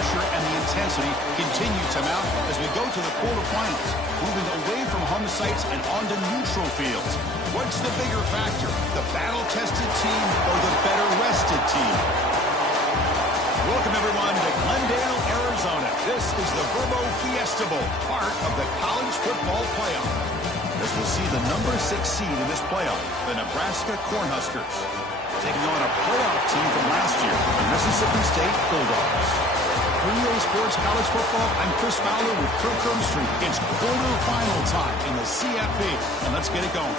pressure and the intensity continue to mount as we go to the quarterfinals, moving away from home sites and onto neutral fields. What's the bigger factor, the battle-tested team or the better-rested team? Welcome, everyone, to Glendale, Arizona. This is the Verbo Fiesta Bowl, part of the college football playoff. As we'll see the number 6 seed in this playoff, the Nebraska Cornhuskers, taking on a playoff team from last year, the Mississippi State Bulldogs. For EA Sports College Football, I'm Chris Fowler with Kirk Herbstreit. It's quarterfinal time in the CFP, and let's get it going.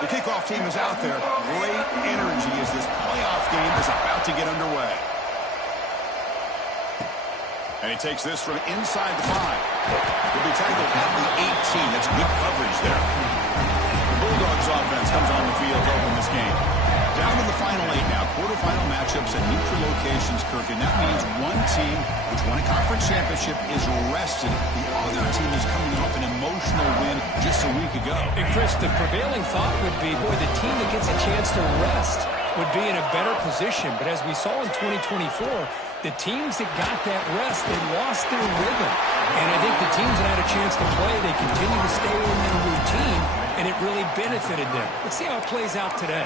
The kickoff team is out there. Great energy as this playoff game is about to get underway. And he takes this from inside the 5. He'll be tackled at the 18. That's good coverage there. The Bulldogs offense comes on the field to open this game. Down to the final 8 now. Quarterfinal matchups at neutral locations, Kirk. And that means one team which won a conference championship is rested. The other team is coming off an emotional win just a week ago. And Chris, the prevailing thought would be, boy, the team that gets a chance to rest would be in a better position. But as we saw in 2024, the teams that got that rest, they lost their rhythm. And I think the teams that had a chance to play, they continue to stay in their routine, and it really benefited them. Let's see how it plays out today.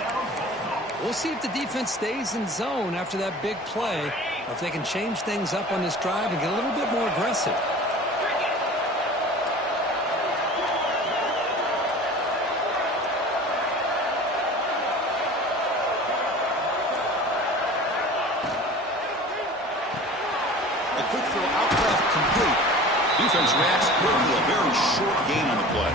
We'll see if the defense stays in zone after that big play, or if they can change things up on this drive and get a little bit more aggressive. A quick throw out left, complete. Defense reacts quickly, a very short gain on the play.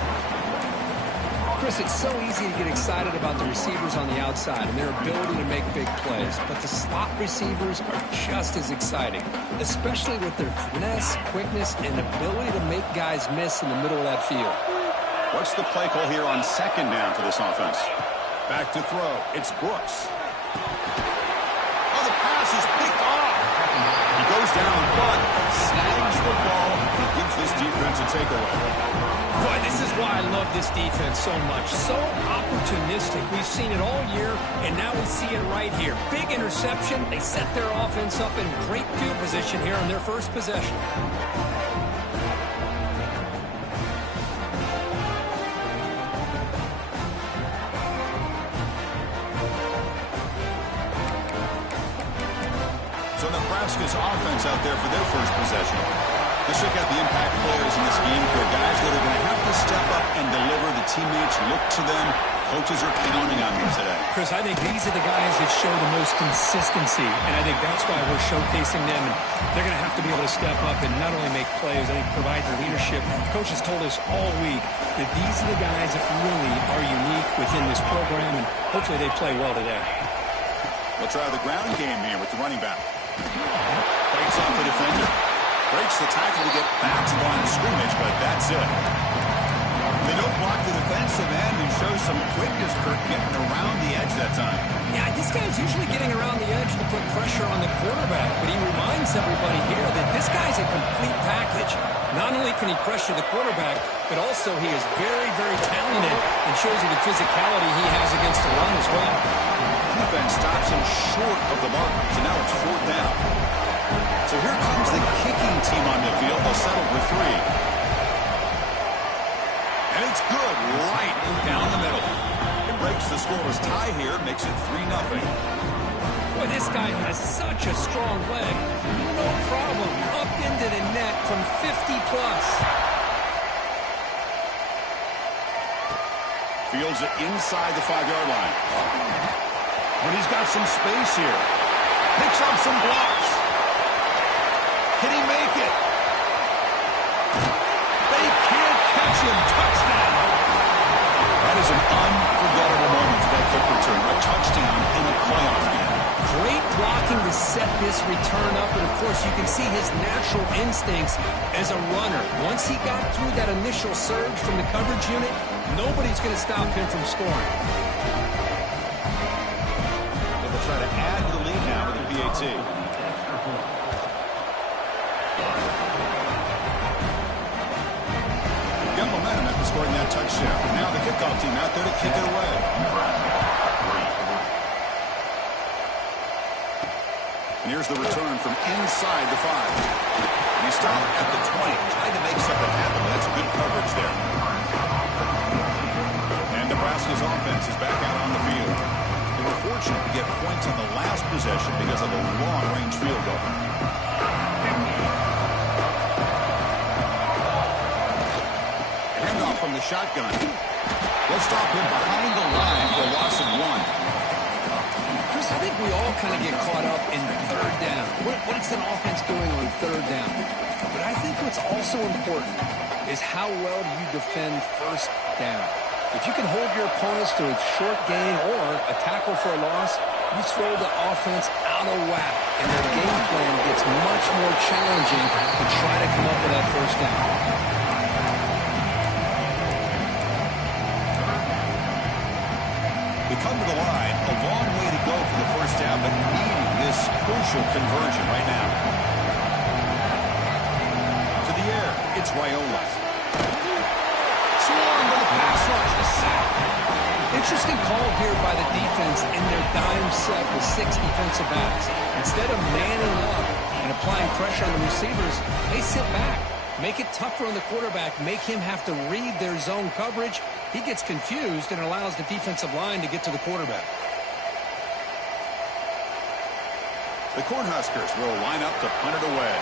Chris, it's so easy to get excited about the receivers on the outside and their ability to make big plays, but the slot receivers are just as exciting, especially with their finesse, quickness, and ability to make guys miss in the middle of that field. What's the play call here on second down for this offense? Back to throw. It's Brooks. Oh, the pass is picked off. He goes down, but snags the ball and gives this defense a takeaway. Boy, this is why I love this defense so much. So opportunistic. We've seen it all year, and now we see it right here. Big interception. They set their offense up in great field position here on their first possession. So Nebraska's offense out there for their first possession. Let's check out the impact players in this game. They're guys that are going to have to step up and deliver. The teammates look to them. Coaches are counting on them today. Chris, I think these are the guys that show the most consistency, and I think that's why we're showcasing them. And they're going to have to be able to step up and not only make plays, I think provide the leadership. Coach has told us all week that these are the guys that really are unique within this program, and hopefully they play well today. We'll try the ground game here with the running back. Fights off the defender. Breaks the tackle to get back to the line of scrimmage, but that's it. They don't block the defensive end and show some quickness, Kirk, getting around the edge that time. Yeah, this guy's usually getting around the edge to put pressure on the quarterback, but he reminds everybody here that this guy's a complete package. Not only can he pressure the quarterback, but also he is very, very talented and shows you the physicality he has against the run as well. Defense stops him short of the mark, so now it's 4th down. So here comes the kicking team on the field. They'll settle for 3. And it's good right down the middle. It breaks the scoreless tie here, makes it 3-0. Boy, this guy has such a strong leg. No problem. Up into the net from 50-plus. Fields it inside the 5-yard line. But he's got some space here. Picks up some blocks. Can he make it? They can't catch him. Touchdown. That is an unforgettable moment for that kick return. A touchdown in a playoff game. Great blocking to set this return up. And, of course, you can see his natural instincts as a runner. Once he got through that initial surge from the coverage unit, nobody's going to stop him from scoring. They'll try to add to the lead now with the PAT. Got momentum after scoring that touchdown. Now the kickoff team out there to kick it away. And here's the return from inside the 5. And he stopped at the 20, trying to make something happen, but that's good coverage there. And Nebraska's offense is back out on the field. They were fortunate to get points on the last possession because of a long-range field goal. Handoff from the shotgun. They'll stop him behind the line for a loss of 1. Chris, I think we all kind of get caught up in third down. What's an offense doing on third down? But I think what's also important is how well you defend first down. If you can hold your opponents to a short gain or a tackle for a loss, you throw the offense out of whack, and their game plan gets much more challenging to try to come up with that first down. They come to the line, a long way to go for the first down, but needing this crucial conversion right now. To the air, it's Raiola. Swarm with a pass rush, a sack. Interesting call here by the defense in their dime set with 6 defensive backs. Instead of manning up and applying pressure on the receivers, they sit back. Make it tougher on the quarterback. Make him have to read their zone coverage. He gets confused and allows the defensive line to get to the quarterback. The Cornhuskers will line up to punt it away.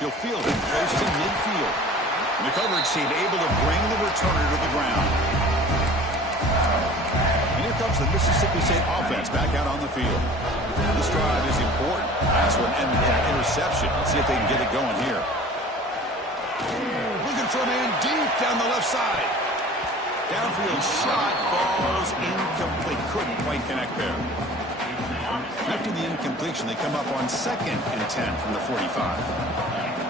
He'll field it close to midfield. And the coverage team able to bring the returner to the ground. And here comes the Mississippi State offense back out on the field. This drive is important. Last one ended in that interception. Let's see if they can get it going here. Looking for a man deep down the left side. Downfield shot falls incomplete. Couldn't quite connect there. After the incompletion, they come up on 2nd and 10 from the 45.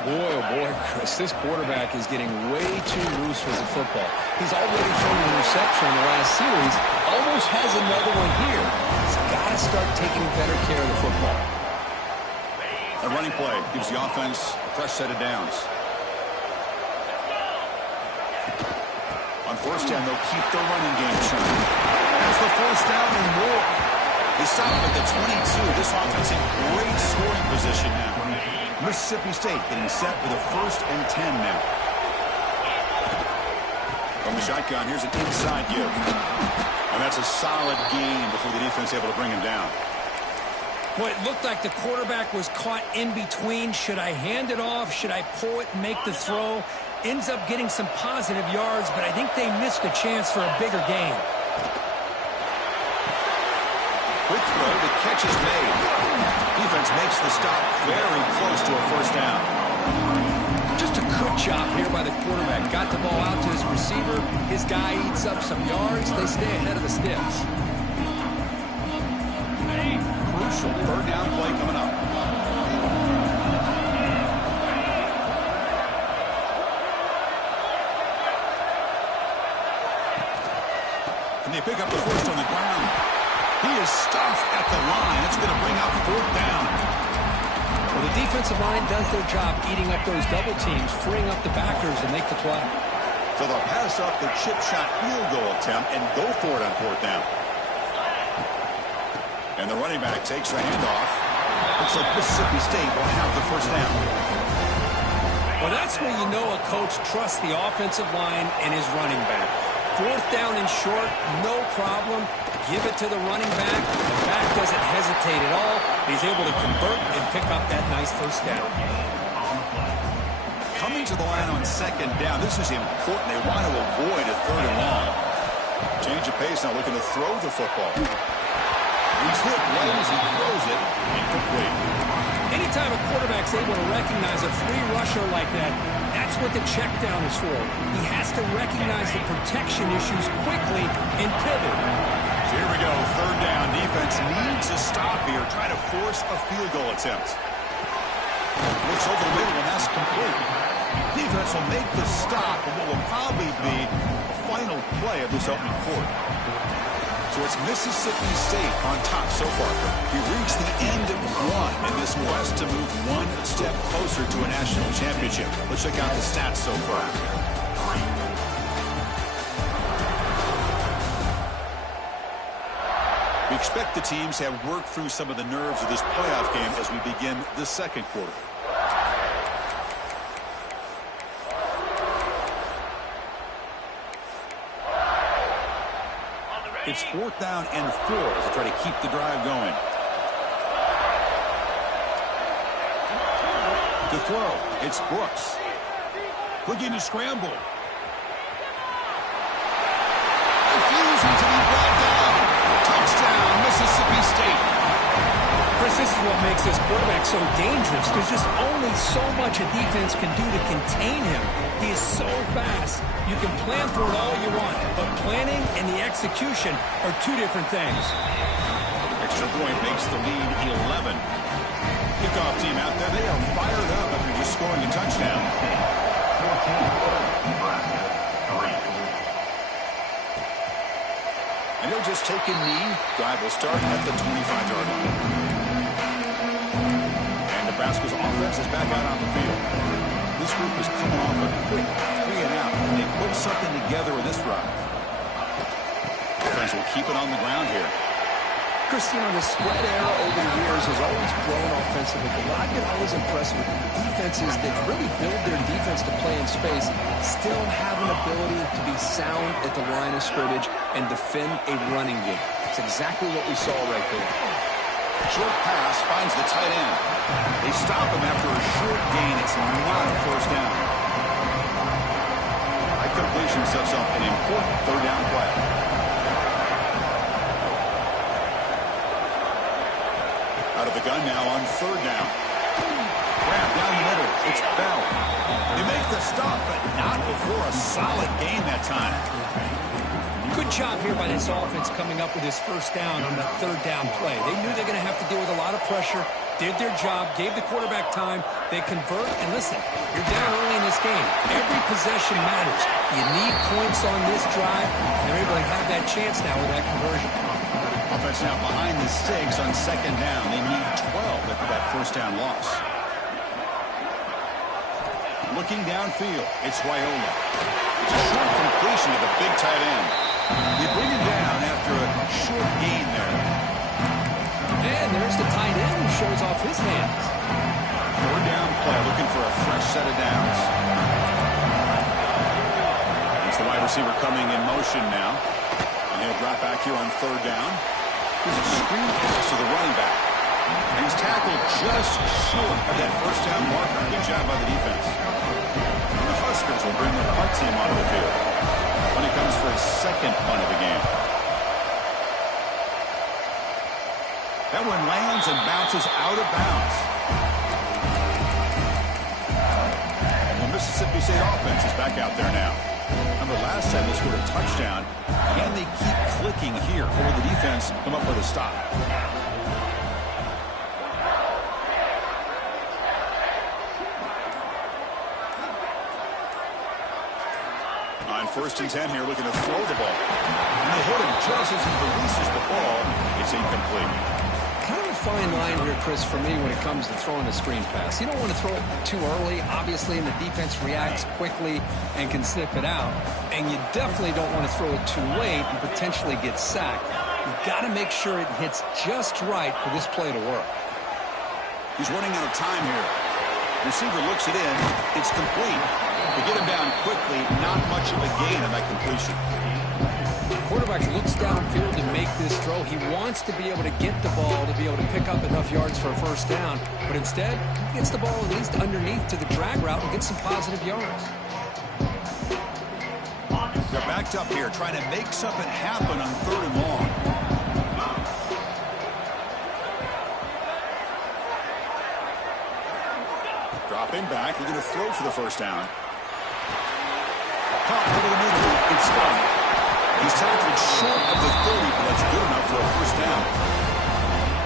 Boy, oh boy, Chris, this quarterback is getting way too loose with the football. He's already thrown an interception in the last series, almost has another one here. He's got to start taking better care of the football. A running play gives the offense a fresh set of downs. On first down, they'll keep their running game churning. That's the first down and more. They stop at the 22. This offense in great scoring position now. Mississippi State getting set for the 1st and 10 now. From the shotgun, here's an inside give. And that's a solid gain before the defense able to bring him down. Well, it looked like the quarterback was caught in between. Should I hand it off? Should I pull it and make the throw? Ends up getting some positive yards, but I think they missed a chance for a bigger gain. Quick throw, the catch is made. Defense makes the stop very close to a first down. Just a good job here by the quarterback. Got the ball out to his receiver. His guy eats up some yards. They stay ahead of the sticks. Crucial 3rd down play coming up. And they pick up the first on the ground. He is stuffed at the line. It's going to bring up 4th down. Well, the defensive line does their job eating up those double teams, freeing up the backers to make the play. So they'll pass up the chip shot field goal attempt and go for it on 4th down. And the running back takes the handoff. Looks like Mississippi State will have the first down. Well, that's where you know a coach trusts the offensive line and his running back. 4th down and short, no problem. Give it to the running back. The back doesn't hesitate at all. He's able to convert and pick up that nice first down. Coming to the line on 2nd down, this is important. They want to avoid a 3rd and long. Change of pace now, looking to throw the football. He's hit right as he throws it. Incomplete. Anytime a quarterback's able to recognize a free rusher like that, that's what the check down is for. He has to recognize the protection issues quickly and pivot. So here we go, 3rd down. Defense needs a stop here, trying to force a field goal attempt. Looks over the middle, and that's complete. Defense will make the stop, and what will probably be the final play of this opening quarter. So it's Mississippi State on top so far. We reached the end of one in this quest to move one step closer to a national championship. Let's check out the stats so far. We expect the teams to have worked through some of the nerves of this playoff game as we begin the second quarter. It's 4th down and 4 as they try to keep the drive going. To throw, it's Brooks. Looking to scramble. Refusing to be brought down. Touchdown, Mississippi State. Chris, this is what makes this quarterback so dangerous. There's just only so much a defense can do to contain him. He is so fast. You can plan for it all you want, but planning and the execution are two different things. Extra point makes the lead 11. Kickoff team out there, they are fired up after just scoring a touchdown. And he'll just take a knee. Drive will start at the 25-yard line. And Nebraska's offense is back out on the field. This group is coming off a quick 3-and-out. They put something together with this drive. Defense will keep it on the ground here. Chris, you know, the spread era over the years has always grown offensively. But what I've been always impressed with the defenses that really build their defense to play in space still have an ability to be sound at the line of scrimmage and defend a running game. It's exactly what we saw right there. Short pass finds the tight end. They stop him after a short gain. It's not a first down. That completion sets up an important third down play. Out of the gun now on third down. Grab down the middle. It's Bell. They make the stop, but not before a solid gain that time. Good job here by this offense coming up with his first down on that third down play. They knew they're going to have to deal with a lot of pressure, did their job, gave the quarterback time. They convert, and listen, you're down early in this game. Every possession matters. You need points on this drive. They're able to have that chance now with that conversion. Offense now behind the sticks on second down. They need 12 after that first down loss. Looking downfield, it's Wyola. It's a short completion to the big tight end. They bring him down after a short gain there. And there's the tight end who shows off his hands. Third down play, looking for a fresh set of downs. It's the wide receiver coming in motion now. And he'll drop back here on third down. There's a screen pass to the running back. And he's tackled just short of that first down marker. Good job by the defense. And the Huskers will bring their punt team onto the field when it comes for his second punt of the game. That one lands and bounces out of bounds. And the Mississippi State offense is back out there now. Remember, last time they scored a touchdown. Can they keep clicking here, or will the defense come up with a stop? On 1st and 10 here, looking to throw the ball. And they hit him just as he releases the ball. It's incomplete. Kind of a fine line here, Chris, for me when it comes to throwing a screen pass. You don't want to throw it too early, obviously, and the defense reacts quickly and can sniff it out. And you definitely don't want to throw it too late and potentially get sacked. You've got to make sure it hits just right for this play to work. He's running out of time here. Receiver looks it in. It's complete. To get him down quickly, not much of a gain on that completion. Quarterback looks downfield to make this throw. He wants to be able to get the ball to be able to pick up enough yards for a first down, but instead he gets the ball at least underneath to the drag route and gets some positive yards. They're backed up here trying to make something happen on third and long. Dropping back, looking to throw for the first down. Pop over the middle. It's gone. He's tackled short of the 30, but that's good enough for a first down.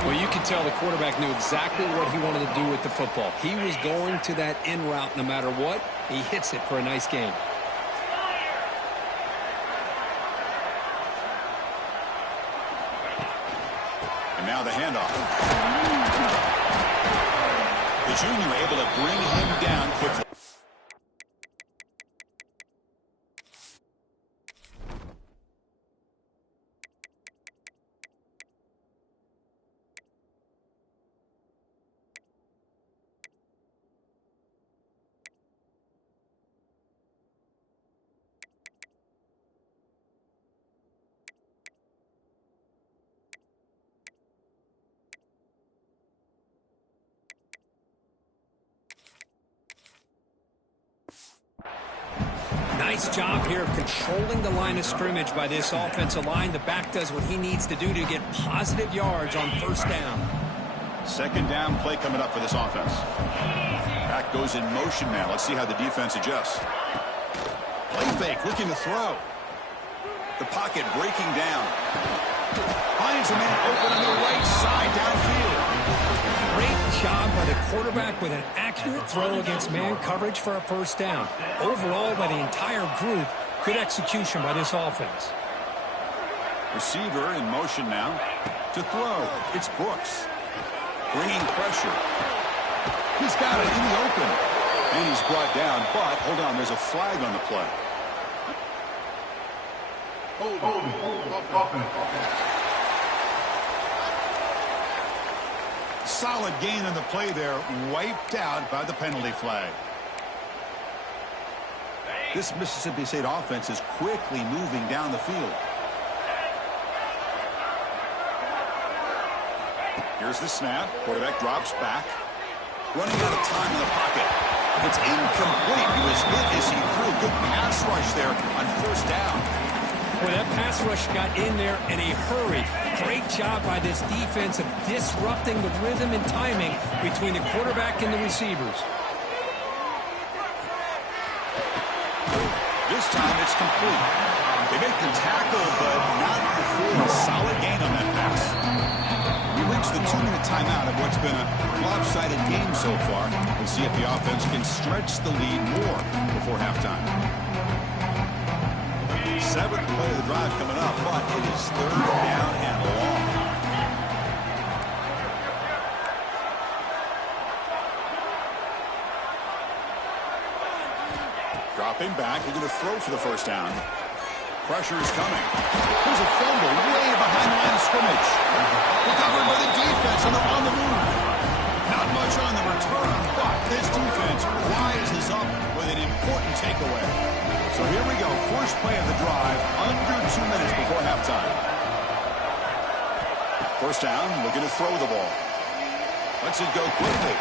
Well, you can tell the quarterback knew exactly what he wanted to do with the football. He was going to that in route no matter what. He hits it for a nice gain. And now the handoff. The junior able to bring him down quickly. Nice job here of controlling the line of scrimmage by this offensive line. The back does what he needs to do to get positive yards on first down. Second down play coming up for this offense. Back goes in motion now. Let's see how the defense adjusts. Play fake, looking to throw. The pocket breaking down. Finds a man open on the right side downfield. Great job by the quarterback with an accurate throw against man coverage for a first down. Overall, by the entire group, good execution by this offense. Receiver in motion now to throw. It's Brooks. Bringing pressure. He's got it in the open. And he's brought down, but hold on, there's a flag on the play. Solid gain on the play there, wiped out by the penalty flag. This Mississippi State offense is quickly moving down the field. Here's the snap. Quarterback drops back. Running out of time in the pocket. It's incomplete. He was hit as he threw. Good pass rush there on first down. Boy, that pass rush got in there in a hurry. Great job by this defense of disrupting the rhythm and timing between the quarterback and the receivers. This time it's complete. They make the tackle, but not before a solid gain on that pass. We reached the 2-minute timeout of what's been a lopsided game so far. We'll see if the offense can stretch the lead more before halftime. Seventh play of the drive coming up, but it is third down and long. Dropping back, they're going to throw for the first down. Pressure is coming. There's a fumble way behind the line of scrimmage. Recovered by the defense on the move. Not much on the return, but this defense rises up with an important takeaway. So here we go, first play of the drive, under 2 minutes before halftime. First down, looking to throw the ball. Lets it go quickly.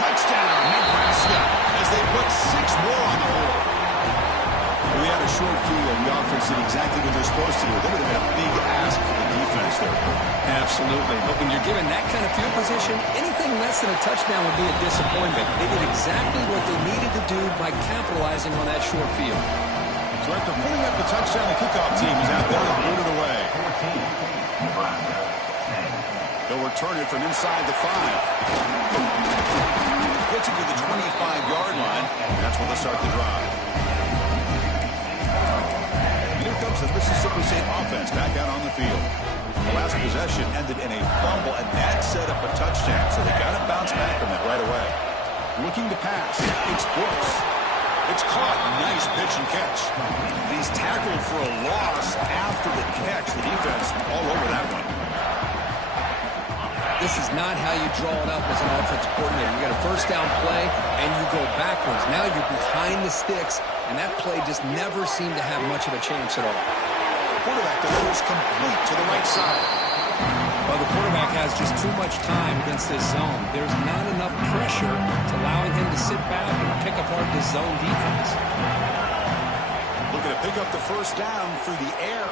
Touchdown, Nebraska, as they put 6 more on the board. We had a short field. The offense did exactly what they're supposed to do. That would have been a big ask for the defense there. Absolutely. But when you're given that kind of field position, anything less than a touchdown would be a disappointment. They did exactly what they needed to do by capitalizing on that short field. So after pulling up the touchdown, the kickoff team is out there to boot it away. They'll return it from inside the 5. Gets it to the 25-yard line. That's when they'll start the drive. Here comes the Mississippi State offense back out on the field. The last possession ended in a fumble, and that set up a touchdown, so they got to bounce back from that right away. Looking to pass. It's Brooks. It's caught. Nice pitch and catch. He's tackled for a loss after the catch. The defense all over that one. This is not how you draw it up as an offensive coordinator. You got a first down play, and you go backwards. Now you're behind the sticks, and that play just never seemed to have much of a chance at all. Quarterback delivers complete to the right side. Well, the quarterback has just too much time against this zone. There's not enough pressure to allowing him to sit back and pick apart this zone defense. Looking to pick up the first down through the air.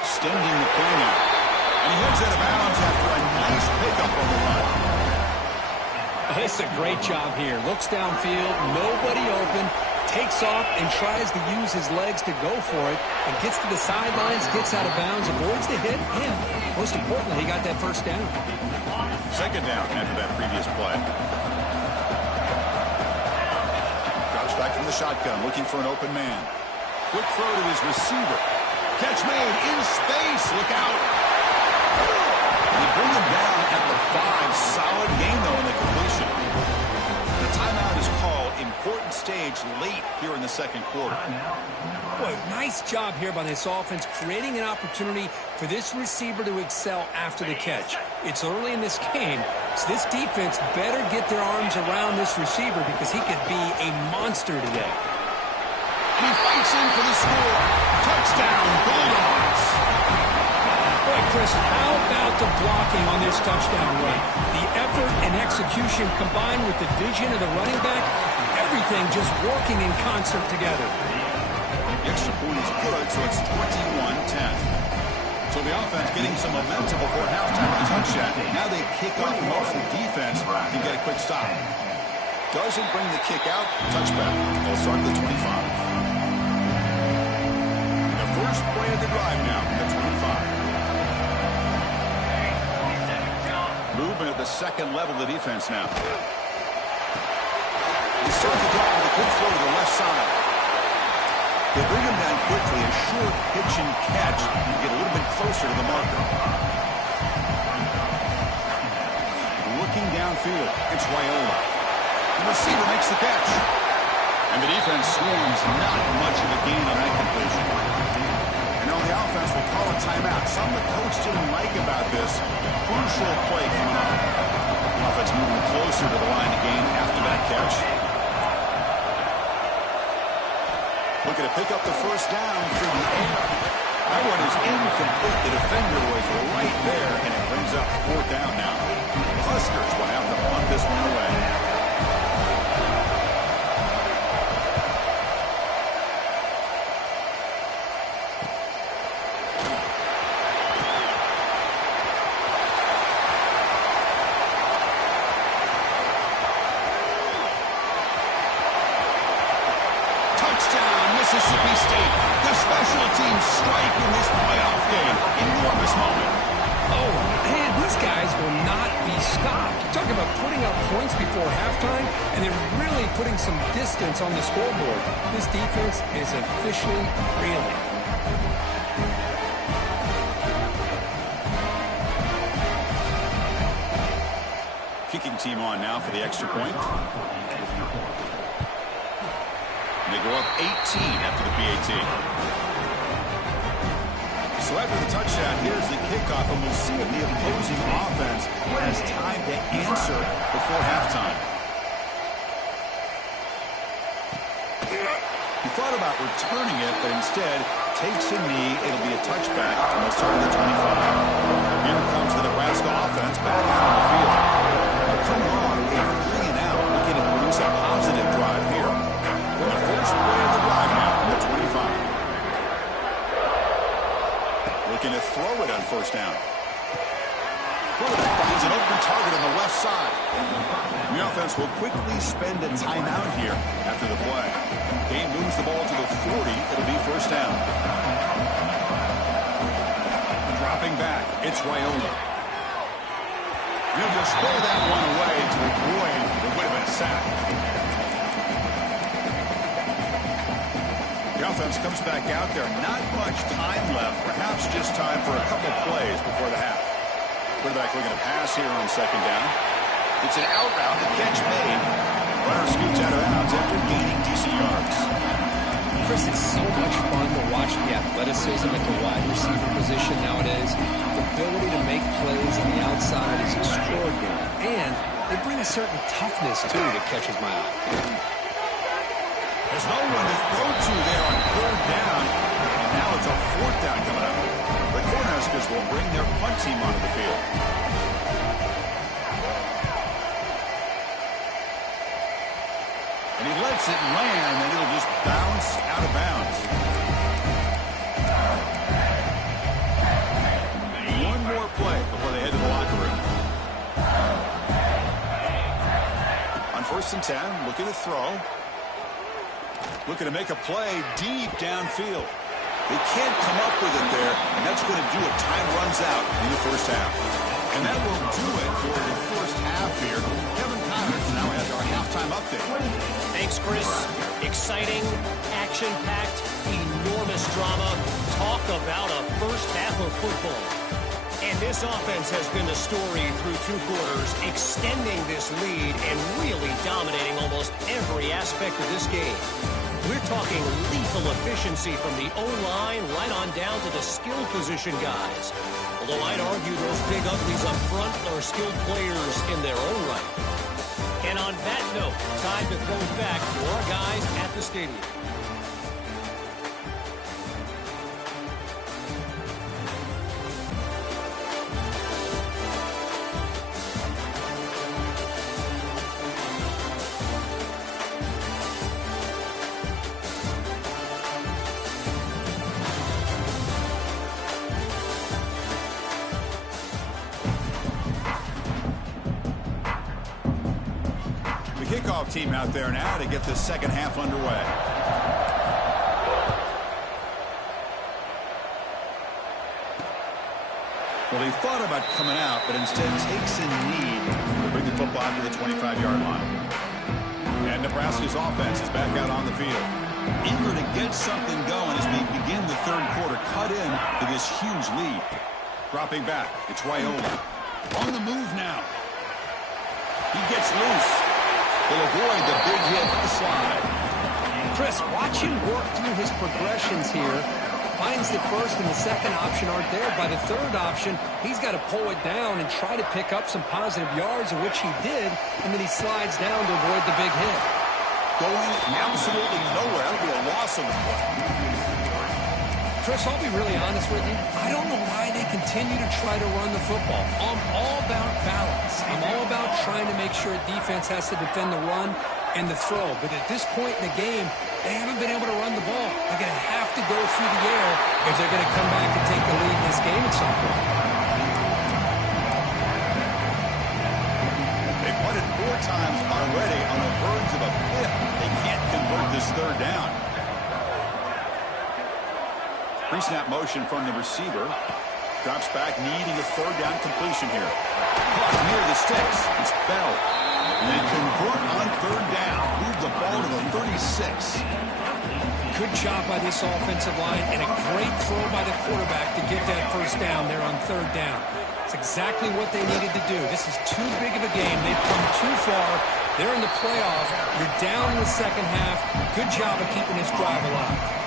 Extending the play now. And he heads out of bounds after a nice pickup on the run. It's a great job here. Looks downfield, nobody open, takes off and tries to use his legs to go for it, and gets to the sidelines, gets out of bounds, avoids the hit, and most importantly, he got that first down. Second down after that previous play. Drops back from the shotgun, looking for an open man. Quick throw to his receiver. Catch made in space. Look out. They bring him down at the 5. Solid game, though, in the completion. The timeout is called. Important stage late here in the second quarter. Boy, nice job here by this offense, creating an opportunity for this receiver to excel after the catch. It's early in this game, so this defense better get their arms around this receiver because he could be a monster today. He fights in for the score. Touchdown, Bulldogs. Boy, Chris, how about the blocking on this touchdown run? The effort and execution combined with the vision of the running back, everything just working in concert together. The extra point is good, so it's 21-10. So the offense getting some momentum before halftime with a touchdown. Now they kick off most of the defense and get a quick stop. Doesn't bring the kick out. Touchback. They'll start at the 25. The first play of the drive now from the 25. Movement at the second level of the defense now. They start the drive with a good throw to the left side. They bring him down quickly, a short pitch and catch, and get a little bit closer to the marker. Looking downfield, it's Raiola. The receiver makes the catch. And the defense swarms, not much of a gain on that completion. And on the offense will call a timeout. Something the coach didn't like about this. Crucial play coming up. Offense moving closer to the line of game after that catch. Looking to pick up the first down through the air. That one is incomplete. The defender was right there, and it brings up 4th down now. The Huskers will have to punt this one away. Mississippi State, the special teams strike in this playoff game. Enormous moment. Oh, man, these guys will not be stopped. Talk about putting up points before halftime, and they're really putting some distance on the scoreboard. This defense is officially reeling. Kicking team on now for the extra point. They go up 18 after the PAT. So after the touchdown, here's the kickoff, and we'll see if the opposing offense has time to answer before halftime. He thought about returning it, but instead takes a knee. It'll be a touchback, and they'll start at the 25. Here comes the Nebraska offense back out on the field. They're coming off a 3-and-out, looking to produce a positive drive here. The first play of the drive now from the 25. Looking to throw it on first down. Quarterback finds an open target on the left side. The offense will quickly spend a timeout here after the play. Game moves the ball to the 40. It'll be first down. Dropping back, it's Raiola. He'll just throw that one away to avoid what would have been a sack. The offense comes back out there. Not much time left. Perhaps just time for a couple plays before the half. Quarterback looking to pass here on second down. It's an out route. The catch made. Runner scoots out of bounds after gaining decent yards. Chris, it's so much fun to watch the athleticism at the wide receiver position nowadays. The ability to make plays on the outside is extraordinary. And they bring a certain toughness, too, that catches my eye. There's no one to throw to there on 3rd down. And now it's a 4th down coming up. The Cornhuskers will bring their punt team onto the field. And he lets it land, and it'll just bounce out of bounds. One more play before they head to the locker room. On 1st and 10, looking to throw. Looking to make a play deep downfield. They can't come up with it there, and that's going to do it. Time runs out in the first half. And that will do it for the first half here. Kevin Connors now has our halftime update. Thanks, Chris. Exciting, action-packed, enormous drama. Talk about a first half of football. And this offense has been the story through 2 quarters, extending this lead and really dominating almost every aspect of this game. We're talking lethal efficiency from the O-line right on down to the skill position guys. Although I'd argue those big uglies up front are skilled players in their own right. And on that note, time to throw it back to our guys at the stadium. Kickoff team out there now to get the second half underway. Well, he thought about coming out, but instead takes a knee to bring the football to the 25-yard line. And Nebraska's offense is back out on the field, eager to get something going as we begin the third quarter, cut in to this huge lead. Dropping back, it's Raiola. On the move now. He gets loose. He'll avoid the big hit with the slide. Chris, watch him work through his progressions here. Finds the first and the second option aren't there. By the third option, he's got to pull it down and try to pick up some positive yards, of which he did, and then he slides down to avoid the big hit. Going absolutely nowhere. That'll be a loss of the play. Chris, I'll be really honest with you. I don't know why they continue to try to run the football. I'm all about balance. I'm all about trying to make sure defense has to defend the run and the throw. But at this point in the game, they haven't been able to run the ball. They're going to have to go through the air if they're going to come back and take the lead in this game at some point. They've punted 4 times already on the verge of a 5th. They can't convert this third down. Pre-snap motion from the receiver. Drops back, needing a third down completion here. Caught near the sticks. It's Bell. And convert on third down. Move the ball to the 36. Good job by this offensive line and a great throw by the quarterback to get that first down there on third down. It's exactly what they needed to do. This is too big of a game. They've come too far. They're in the playoff. You're down in the second half. Good job of keeping this drive alive.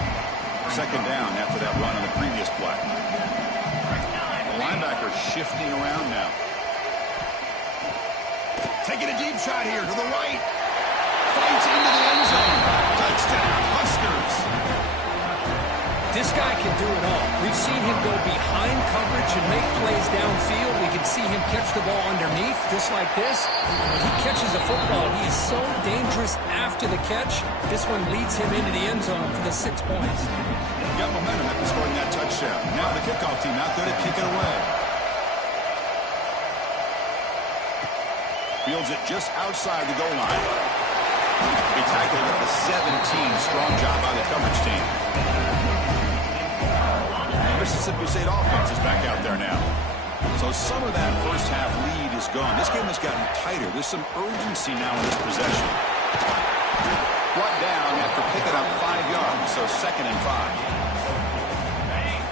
Second down after that run on the previous play. The linebacker shifting around now. Taking a deep shot here to the right. Fights into the end zone. Touchdown, Huskers. This guy can do it all. We've seen him go behind coverage and make plays downfield. We can see him catch the ball underneath, just like this. When he catches a football, he is so dangerous after the catch. This one leads him into the end zone for the 6 points. Got momentum after scoring that touchdown. Now the kickoff team out there to kick it away. Fields it just outside the goal line. He tackled at the 17. Strong job by the coverage team. Mississippi State offense is back out there now. So some of that first half lead is gone. This game has gotten tighter. There's some urgency now in this possession. Brought down after picking up 5 yards, so 2nd and 5.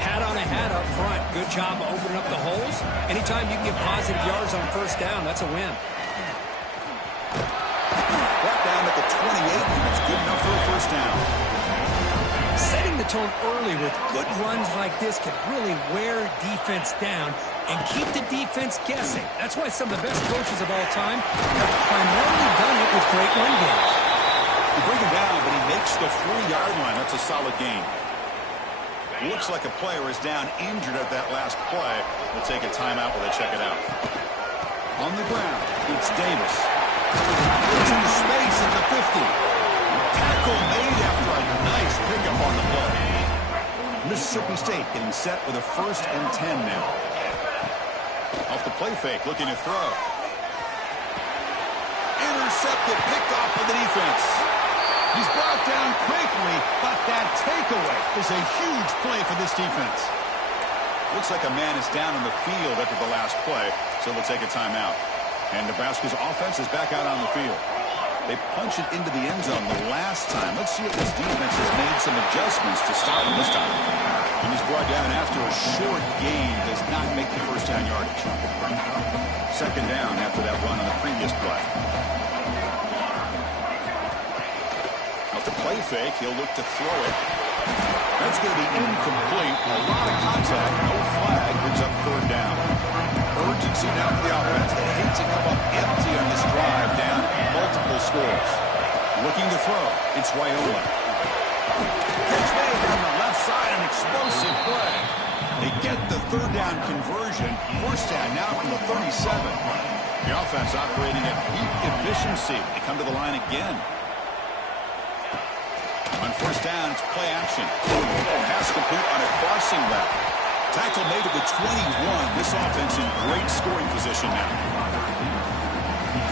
Hat on a hat up front. Good job of opening up the holes. Anytime you can get positive yards on first down, that's a win. Brought down at the 28, and it's good enough for a first down. Setting the tone early with good runs like this can really wear defense down and keep the defense guessing. That's why some of the best coaches of all time have primarily done it with great run games. You bring him down, but he makes the 4-yard line. That's a solid gain. Looks like a player is down injured at that last play. We'll take a timeout while they check it out. On the ground, it's Davis. It's into space at the 50. Tackle made after a nice pickup on the play. Mississippi State getting set with a 1st and 10 now. Off the play fake, looking to throw. Intercepted, picked off by the defense. He's brought down quickly, but that takeaway is a huge play for this defense. Looks like a man is down on the field after the last play, so we'll take a timeout. And Nebraska's offense is back out on the field. They punch it into the end zone the last time. Let's see if this defense has made some adjustments to stop them this time. And he's brought down after a short gain. Does not make the first down yardage. Second down after that run on the previous play. Off the play fake, he'll look to throw it. That's going to be incomplete. A lot of contact. No flag. Brings up third down. Urgency now for the offense. They hate to come up empty on this drive, down multiple scores. Looking to throw. It's Raiola. Catch made on the left side. An explosive play. They get the third down conversion. First down now from the 37. The offense operating at peak efficiency. They come to the line again. On first down, it's play action. Pass complete on a crossing route. Tackle made at the 21. This offense in great scoring position now.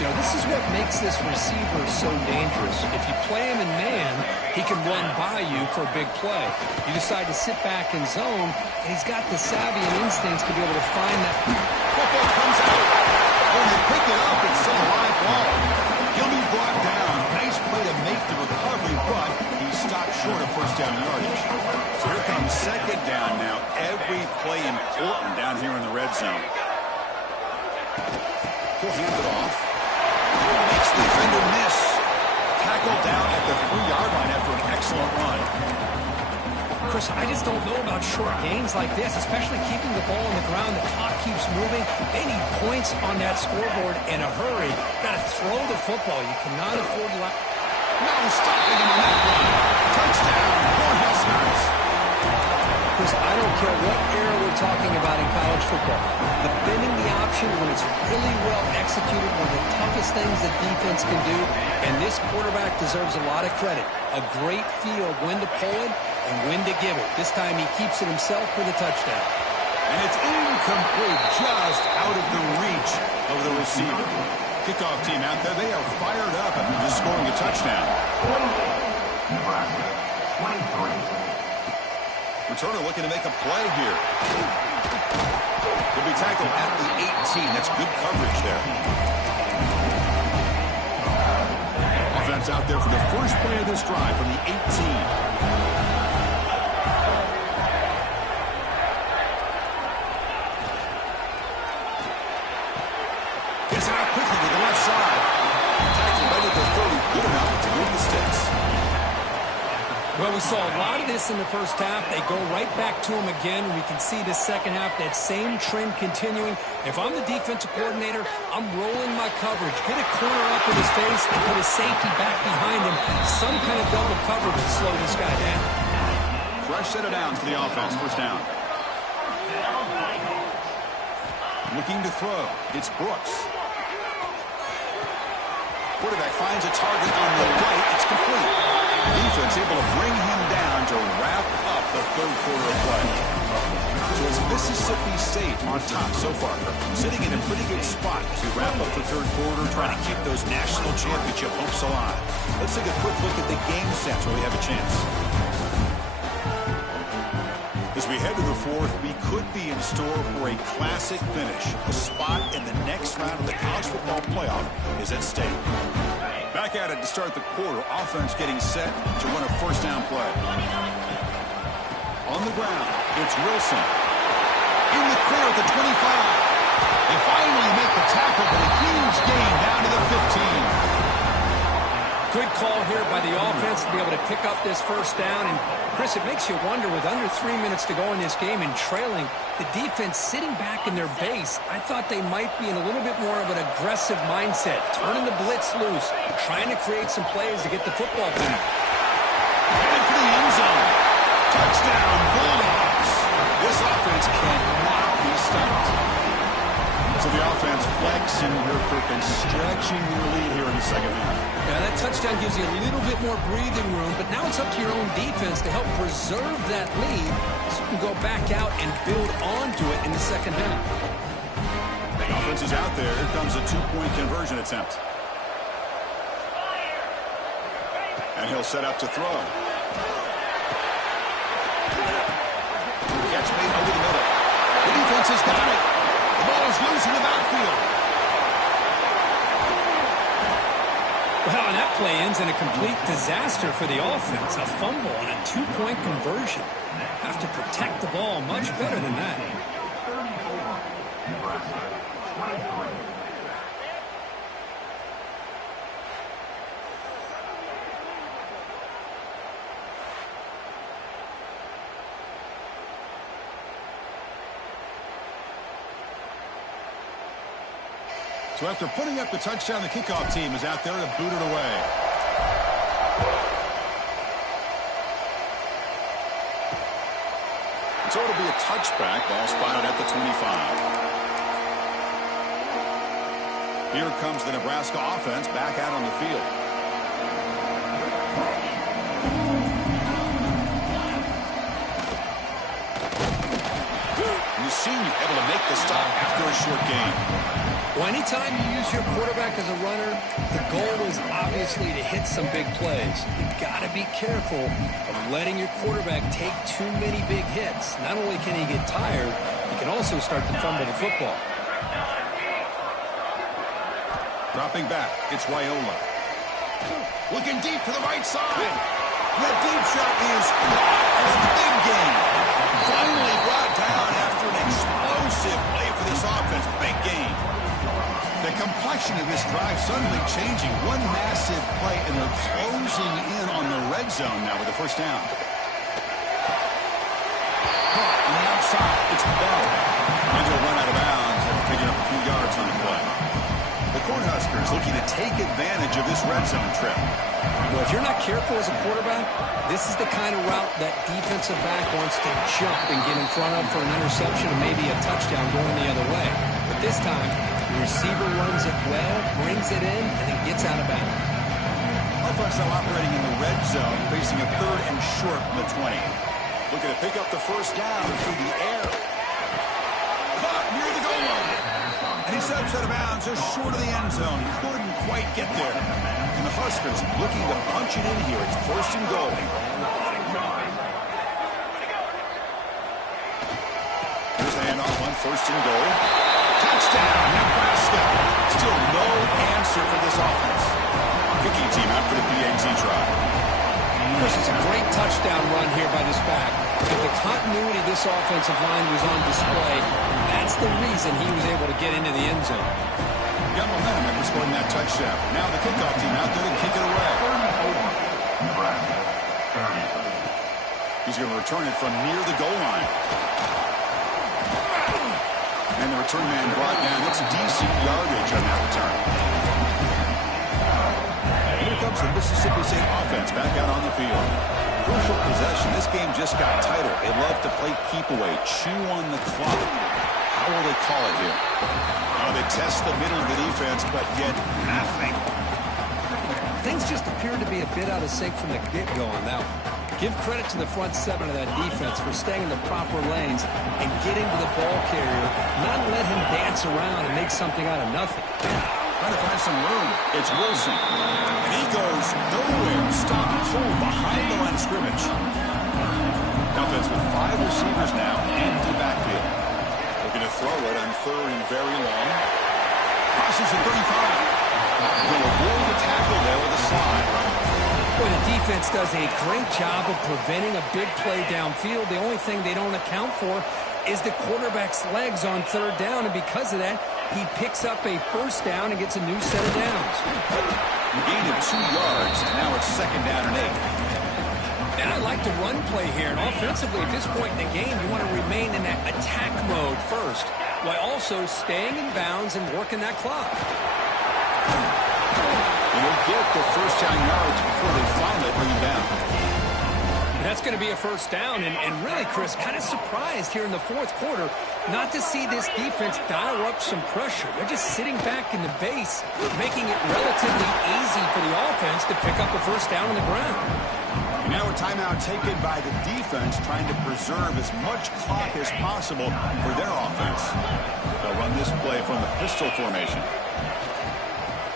You know, this is what makes this receiver so dangerous. If you play him in man, he can run by you for a big play. You decide to sit back in zone, and he's got the savvy and instincts to be able to find that. Football comes out. When they pick it up, it's still a live ball. He'll be brought down. Nice play to make the recovery, but he stopped short of first down yardage. So here comes second down now. Every play important down here in the red zone. He'll hand it off. Makes the defender miss. Tackled down at the 3-yard line after an excellent run. Chris, I just don't know about short gains like this, especially keeping the ball on the ground. The clock keeps moving. They need points on that scoreboard in a hurry. Got to throw the football. You cannot afford to... No stopping him on that run. Touchdown, Cornhuskers. Chris, I don't care what era we're talking about in college football. Defending the option when it's really well executed, one of the toughest things that defense can do, and this quarterback deserves a lot of credit. A great feel of when to pull it and when to give it. This time he keeps it himself for the touchdown. And it's incomplete, just out of the reach of the receiver. Kickoff team out there, they are fired up after just scoring a touchdown. Nebraska, 23. Returner looking to make a play here. He'll be tackled at the 18. That's good coverage there. Offense out there for the first play of this drive from the 18. Gets it out quickly to the left side. Tackled right at the 30. Good enough to move the sticks. Well, we saw a lot of this in the first half. They go right back to him again. We can see the second half, that same trend continuing. If I'm the defensive coordinator, I'm rolling my coverage. Get a corner up in his face and put his safety back behind him. Some kind of double coverage to slow this guy down. Fresh set of downs for the offense. First down. Looking to throw. It's Brooks. Quarterback finds a target on the right. It's complete. Defense able to bring him down to wrap up the third quarter of play. So it's Mississippi State on top so far, sitting in a pretty good spot to wrap up the third quarter, trying to keep those national championship hopes alive. Let's take a quick look at the game stats where we have a chance. As we head to the fourth, we could be in store for a classic finish. A spot in the next round of the college football playoff is at stake. Back at it to start the quarter. Offense getting set to run a first down play. On the ground, it's Wilson. In the clear at the 25. They finally make the tackle, but a huge gain down to the 15. Good call here by the offense to be able to pick up this first down. And, Chris, it makes you wonder, with under 3 minutes to go in this game and trailing, the defense sitting back in their base, I thought they might be in a little bit more of an aggressive mindset, turning the blitz loose, trying to create some plays to get the football to them. Headed for the end zone. Touchdown, Bulldogs. This offense cannot be stopped. So the offense flexing here, Kirk, and stretching their lead here in the second half. Yeah, that touchdown gives you a little bit more breathing room, but now it's up to your own defense to help preserve that lead so you can go back out and build onto it in the second half. The offense is out there. Here comes a two-point conversion attempt. And he'll set up to throw. Catch made over the middle. The defense has got it. The ball is loose in the backfield. Well, and that play ends in a complete disaster for the offense. A fumble and a two-point conversion. Have to protect the ball much better than that. Nebraska 23. So after putting up the touchdown, the kickoff team is out there to boot it away. So it'll be a touchback. Ball spotted at the 25. Here comes the Nebraska offense back out on the field. And the senior able to make the stop after a short gain. Well, anytime you use your quarterback as a runner, the goal is obviously to hit some big plays. You've got to be careful of letting your quarterback take too many big hits. Not only can he get tired, he can also start to fumble the football. Dropping back, it's Raiola. Looking deep to the right side. That deep shot is a big gain. Finally brought down after an explosive play for this offense. Big gain. The complexion of this drive suddenly changing. One massive play, and they're closing in on the red zone now with the first down. Caught on the outside. It's Bell. And they'll run out of bounds after picking up a few yards on the play. The Cornhuskers looking to take advantage of this red zone trip. Well, if you're not careful as a quarterback, this is the kind of route that defensive back wants to jump and get in front of for an interception and maybe a touchdown going the other way. But this time, the receiver runs it well, brings it in, and then gets out of bounds. Offense now operating in the red zone, facing a 3rd and short from the 20. Looking to pick up the first down through the air. Caught near the goal line. And he steps out of bounds just short of the end zone. He couldn't quite get there. And the Huskers looking to punch it in here. It's 1st and goal. Here's the handoff on 1st and goal. Touchdown, Nebraska. Still no answer for this offense. Kicking team out for the PAT try. Chris, it's a great touchdown run here by this back. But the continuity of this offensive line was on display. And that's the reason he was able to get into the end zone. Got momentum after scoring that touchdown. Now the kickoff team out there to kick it away. Nebraska 30. He's going to return it from near the goal line. And the return man brought down. That's decent yardage on that return. Here comes the Mississippi State offense back out on the field. Crucial possession. This game just got tighter. They love to play keep away, chew on the clock. How will they call it here? Oh, they test the middle of the defense, but yet nothing. Things just appear to be a bit out of sync from the get-go on that one. Give credit to the front 7 of that defense for staying in the proper lanes and getting to the ball carrier, not let him dance around and make something out of nothing. Trying to find some room. It's Wilson. And he goes nowhere. Stop cold behind the line of scrimmage. Offense with 5 receivers now. Empty backfield. Looking to throw it on 3rd and very long. Crosses at 35. He'll avoid the tackle there with a slide. Boy, the defense does a great job of preventing a big play downfield. The only thing they don't account for is the quarterback's legs on 3rd down, and because of that, he picks up a first down and gets a new set of downs. A gain of 2 yards, and now it's 2nd down and 8. And I like the run play here. And offensively, at this point in the game, you want to remain in that attack mode first, while also staying in bounds and working that clock. And they'll get the first down yards before they finally bring him down. That's going to be a first down, and really, Chris, kind of surprised here in the 4th quarter not to see this defense dial up some pressure. They're just sitting back in the base, making it relatively easy for the offense to pick up a first down on the ground. And now a timeout taken by the defense, trying to preserve as much clock as possible for their offense. They'll run this play from the pistol formation.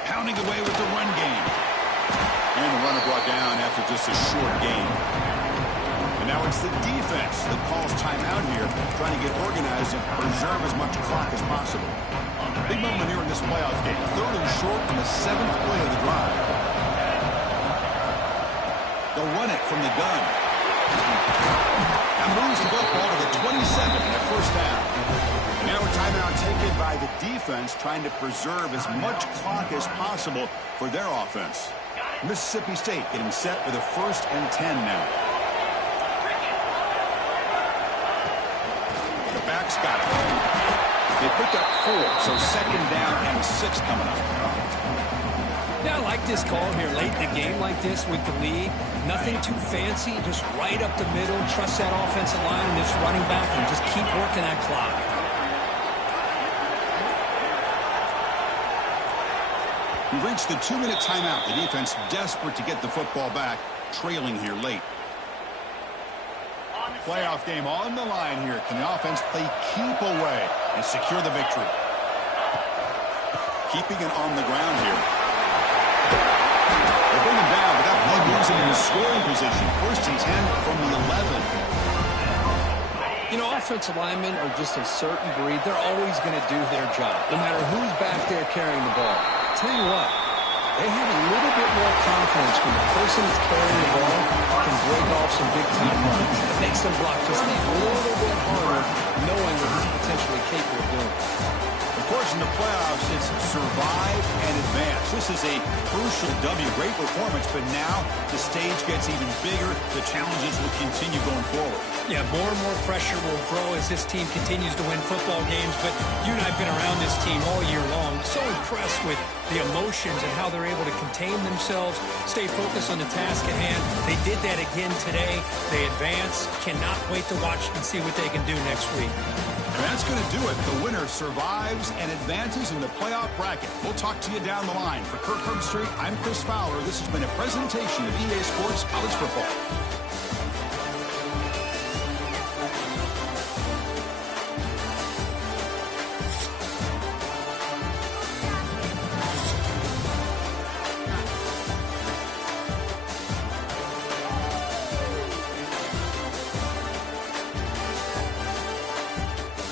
Pounding away with the run game. And the runner brought down after just a short gain. And now it's the defense that calls timeout here, trying to get organized and preserve as much clock as possible. Big moment here in this playoff game. 3rd and short on the 7th play of the drive. They'll run it from the gun. And moves the football to the 27 in the first half. Now a timeout taken by the defense, trying to preserve as much clock as possible for their offense. Mississippi State getting set for the 1st and 10 now. The backs got it. They picked up 4, so 2nd down and 6 coming up. Yeah, I like this call here late in the game like this with the lead. Nothing too fancy, just right up the middle. Trust that offensive line and this running back and just keep working that clock. We've reached the 2-minute timeout. The defense desperate to get the football back, trailing here late. Playoff game on the line here. Can the offense play keep away and secure the victory? Keeping it on the ground here. They bring him down, but that play moves him in his scoring position. 1st and 10 from the 11. You know, offensive linemen are just a certain breed. They're always going to do their job, no matter who's back there carrying the ball. Tell you what, they have a little bit more confidence when the person that's carrying the ball can break off some big-time runs. It makes them block just a little bit harder, knowing what he's potentially capable of doing. Of course, in the playoffs, it's survive and advance. This is a crucial W. Great performance, but now the stage gets even bigger. The challenges will continue going forward. Yeah, more and more pressure will grow as this team continues to win football games. But you and I have been around this team all year long. So impressed with the emotions and how they're able to contain themselves, stay focused on the task at hand. They did that again today. They advance. Cannot wait to watch and see what they can do next week. And that's going to do it. The winner survives and advances in the playoff bracket. We'll talk to you down the line. For Kirk Herbstreit, I'm Chris Fowler. This has been a presentation of EA Sports College Football.